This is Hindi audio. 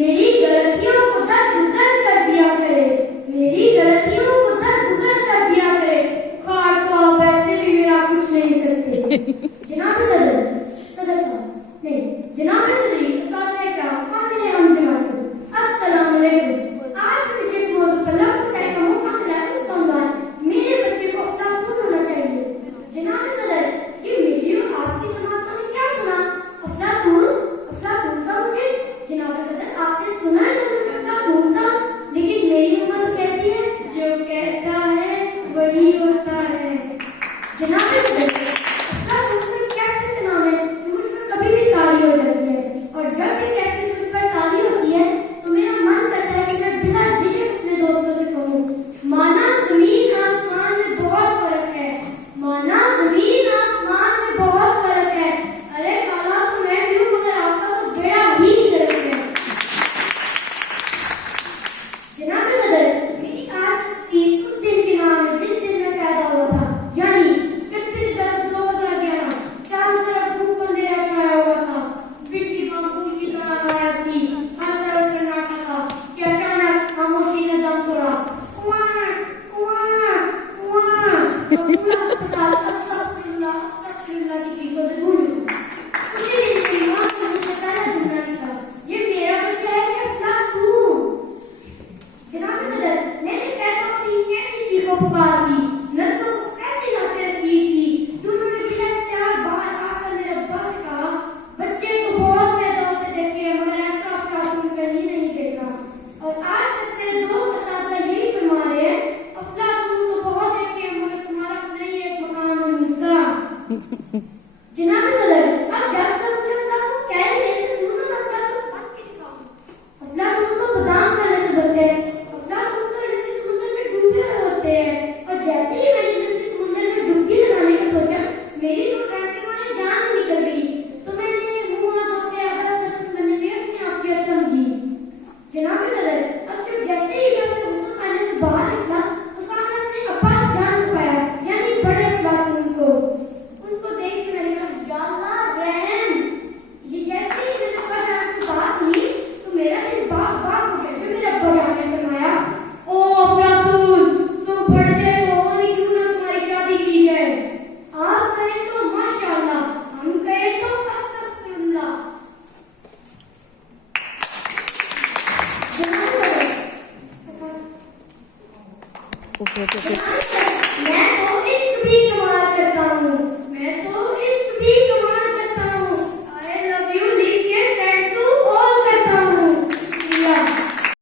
मेरी गलतियों को दरगुजर कर दिया करे, मेरी गलतियों को दरगुजर कर दिया करे। खाड़ तो आप ऐसे भी मेरा कुछ नहीं सकते। जनाब सदर, सदर साहब नहीं, जनाब सदरी अस्सलाम वालेकुम। आज मुझे जिस मौजूद पर लफ्ज़ शायद का मौका मिला है उस संवाद मेरे बच्चे को अफलातून होना चाहिए। जनाब सदर, ये मेरी और आपकी समाज में क्या सुना? अफलातून, अफलातून का मुझे जनाब सदर आपने सुना है तो अफलातून का, लेकिन मेरी उम्र तो कहती है जो कहता है वही होता है। जनाब सदर, अफलातून का क्या सिद्ध नाम है जो मुझ पर कभी भी तारी हो जाती है, और जब भी कहती मुझ पर तारी होती है तो मेरा मन करता है कि मैं बिना झिझक अपने दोस्तों से कहूँ, माना जमीन आसमान में बहुत फर्क है, माना जमीन आसमान में बहुत फर्क है। अरे काला तो मैं भी हूँ मगर आपका तो बेड़ा ही गलत है। जनाब सदर, मेरी आज की उस दिन के नाम है जिस दिन मैं पैदा हुआ था, यानी 31/10/2011। चारों तरफ धूप अंधेरा छाया हुआ था, बिजली मामूल की तरह गायब थी, हर तरफ सन्नाटा था कि अचानक खामोशी ने दम तोड़ा। कुआं, कुआं, कुआं। और पूरा अस्पताल अस्तगफिरुल्लाह, अस्तगफिरुल्लाह की चीखों से गूंज उठा। उसी दिन मेरी माँ ने मुझसे पहला जुमला निकाला, ये मेरा बच्चा है कि अफलातून? जनाब सदर, मैंने पैदा होते ही कैसी चीखों पुकार की, नसों को कैसी लहतें सीख की कि उन्होंने बिना इख्तियार बाहर आकर मेरे अब्बा से कहा, बच्चे को बहुत पैदा होते देखे हैं मगर ऐसा अफलातून कहीं नहीं देखा। और आज तक तेरे दो उस्ताद यही फरमा रहे हैं, अफलातून तो बहुत देखे हैं मगर तुम्हारा अपना ही एक मकान है मूसा। जनाब सदर, अब जब सब मुझे अफलातून कह रहे हैं तो क्यों ना अफलातून बन के दिखाऊं? अफलातून तो बादाम खाने से बनते हैं, अफलातून तो इतने समुद्र में डूबे हुए होते हैं। और जैसे ही मैंने इतने समुद्र में डुबकी लगाने का सोचा, मेरी तो डर के मारे जान ही निकल गई, तो मैंने मुंह हाथ धो के आदत मैंने भी अपनी आपकी समझी। जनाब सदर, अब जब जैसे ही मैं अपने गुस्सा खाने से बाहर निकला तो सामने अपने अब्बा जान को पाया, यानी बड़े अफलातून को। उनको देख के मैंने कहा, या अल्लाह रहम। ये जैसे ही मैंने अब्बा जान से बात की तो मेरा दिल बाग बाग हो गया। जब मेरे अब्बा जान ने फरमाया, ओ अफलातून, तुम पढ़ते तो हो नहीं, क्यों ना तुम्हारी शादी की जाए? आप कहें तो माशाअल्लाह, हम कहें तो अस्तगफिरुल्लाह। जनाब सदर, ओके ओके ओके।